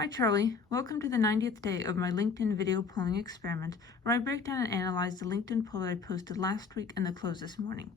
Hi Charlie, welcome to the 90th day of my LinkedIn video polling experiment where I break down and analyze the LinkedIn poll that I posted last week and the close this morning.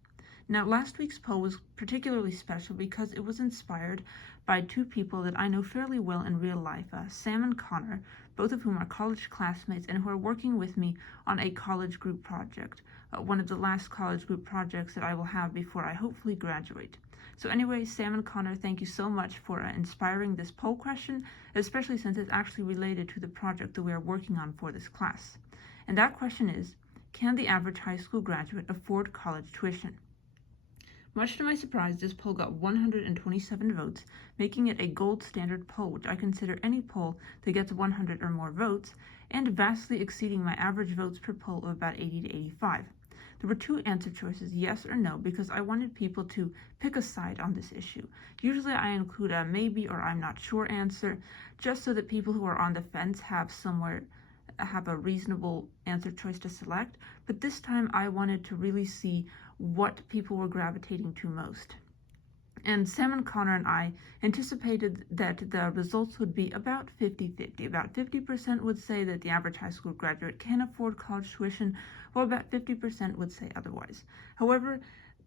Now, last week's poll was particularly special because it was inspired by two people that I know fairly well in real life, Sam and Connor, both of whom are college classmates and who are working with me on a college group project, one of the last college group projects that I will have before I hopefully graduate. So anyway, Sam and Connor, thank you so much for inspiring this poll question, especially since it's actually related to the project that we are working on for this class. And that question is, can the average high school graduate afford college tuition? Much to my surprise, this poll got 127 votes, making it a gold standard poll, which I consider any poll that gets 100 or more votes, and vastly exceeding my average votes per poll of about 80 to 85. There were two answer choices, yes or no, because I wanted people to pick a side on this issue. Usually I include a maybe or I'm not sure answer, just so that people who are on the fence have a reasonable answer choice to select. But this time I wanted to really see what people were gravitating to most. And Sam and Connor and I anticipated that the results would be about 50-50. About 50% would say that the average high school graduate can afford college tuition, while about 50% would say otherwise. However,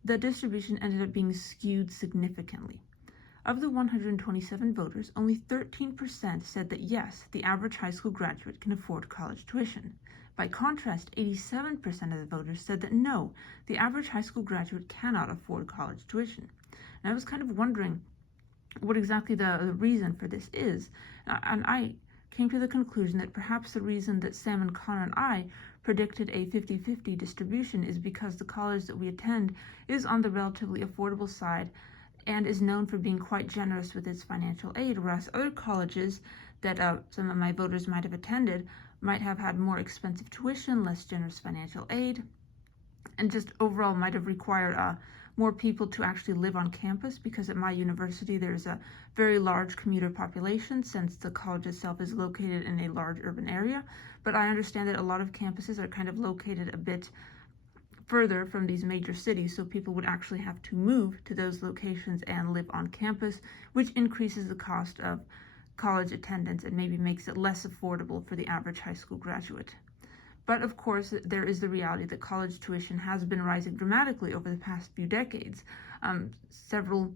the distribution ended up being skewed significantly. Of the 127 voters, only 13% said that yes, the average high school graduate can afford college tuition. By contrast, 87% of the voters said that no, the average high school graduate cannot afford college tuition. And I was kind of wondering what exactly the reason for this is. And I came to the conclusion that perhaps the reason that Sam and Connor and I predicted a 50-50 distribution is because the college that we attend is on the relatively affordable side and is known for being quite generous with its financial aid, whereas other colleges that some of my voters might have attended might have had more expensive tuition, less generous financial aid, and just overall might have required more people to actually live on campus, because at my university there's a very large commuter population since the college itself is located in a large urban area. But I understand that a lot of campuses are kind of located a bit further from these major cities, so people would actually have to move to those locations and live on campus, which increases the cost of college attendance and maybe makes it less affordable for the average high school graduate. But of course, there is the reality that college tuition has been rising dramatically over the past few decades. Several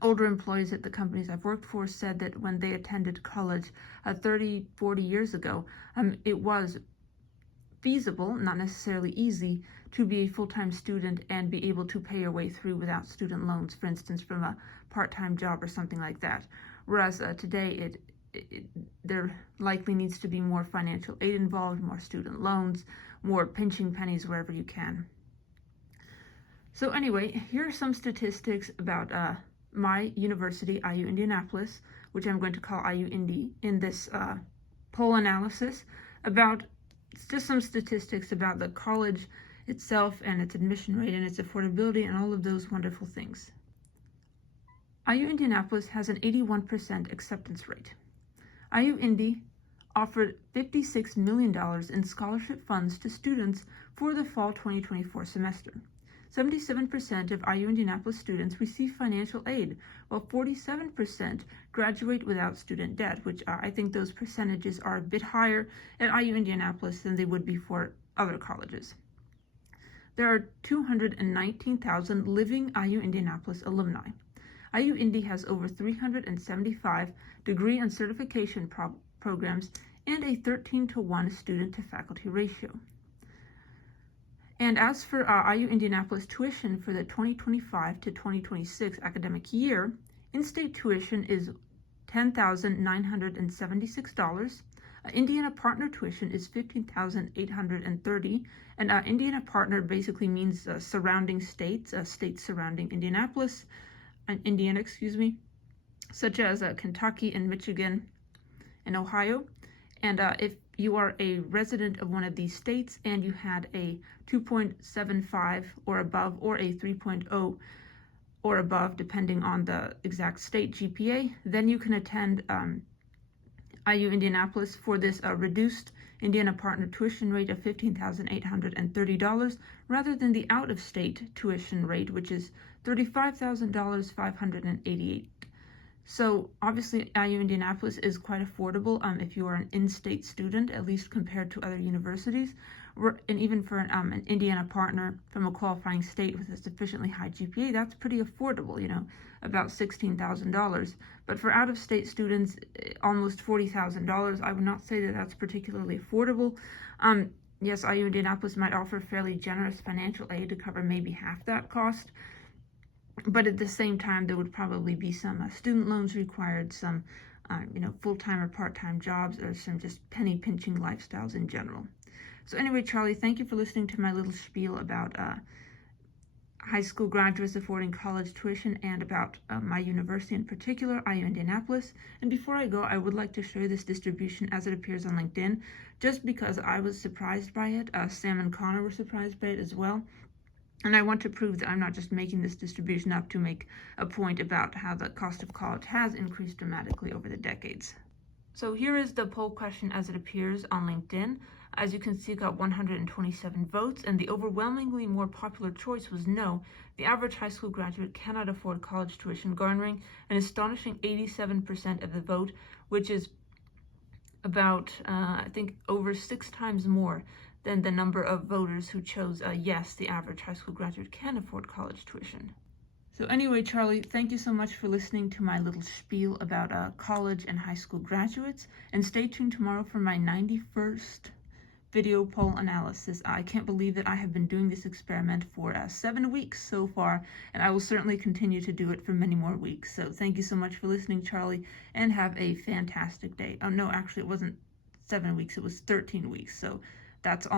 older employees at the companies I've worked for said that when they attended college 30, 40 years ago, it was feasible, not necessarily easy, to be a full-time student and be able to pay your way through without student loans, for instance, from a part-time job or something like that. Whereas today, there likely needs to be more financial aid involved, more student loans, more pinching pennies wherever you can. So anyway, here are some statistics about my university, IU Indianapolis, which I'm going to call IU Indy in this poll analysis, about just some statistics about the college itself and its admission rate and its affordability and all of those wonderful things. IU Indianapolis has an 81% acceptance rate. IU Indy offered $56 million in scholarship funds to students for the fall 2024 semester. 77% of IU Indianapolis students receive financial aid, while 47% graduate without student debt, which I think those percentages are a bit higher at IU Indianapolis than they would be for other colleges. There are 219,000 living IU Indianapolis alumni. IU Indy has over 375 degree and certification programs and a 13-to-1 student-to-faculty ratio. And as for IU Indianapolis tuition for the 2025 to 2026 academic year, in-state tuition is $10,976. Indiana partner tuition is $15,830, and Indiana partner basically means surrounding states, states surrounding Indiana, such as Kentucky and Michigan and Ohio. And if you are a resident of one of these states and you had a 2.75 or above, or a 3.0 or above, depending on the exact state GPA, then you can attend IU Indianapolis for this reduced Indiana partner tuition rate of $15,830 rather than the out-of-state tuition rate, which is $35,588. So obviously IU Indianapolis is quite affordable if you are an in-state student, at least compared to other universities. And even for an Indiana partner from a qualifying state with a sufficiently high GPA, that's pretty affordable, about $16,000. But for out-of-state students, almost $40,000, I would not say that that's particularly affordable. Yes, IU Indianapolis might offer fairly generous financial aid to cover maybe half that cost, but at the same time, there would probably be some student loans required, some full-time or part-time jobs, or some just penny-pinching lifestyles in general. So anyway, Charlie, thank you for listening to my little spiel about high school graduates affording college tuition and about my university in particular, IU Indianapolis. And before I go, I would like to show you this distribution as it appears on LinkedIn, just because I was surprised by it. Sam and Connor were surprised by it as well. And I want to prove that I'm not just making this distribution up to make a point about how the cost of college has increased dramatically over the decades. So here is the poll question as it appears on LinkedIn. As you can see, it got 127 votes, and the overwhelmingly more popular choice was no. The average high school graduate cannot afford college tuition, garnering an astonishing 87% of the vote, which is about, I think, over 6 times more than the number of voters who chose yes, the average high school graduate can afford college tuition. So anyway, Charlie, thank you so much for listening to my little spiel about college and high school graduates, and stay tuned tomorrow for my 91st video poll analysis. I can't believe that I have been doing this experiment for 7 weeks so far, and I will certainly continue to do it for many more weeks. So thank you so much for listening, Charlie, and have a fantastic day. Oh no, actually it wasn't 7 weeks, it was 13 weeks. So that's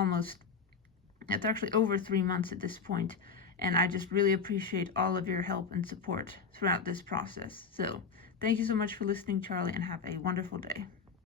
actually over 3 months at this point, and I just really appreciate all of your help and support throughout this process. So thank you so much for listening, Charlie, and have a wonderful day.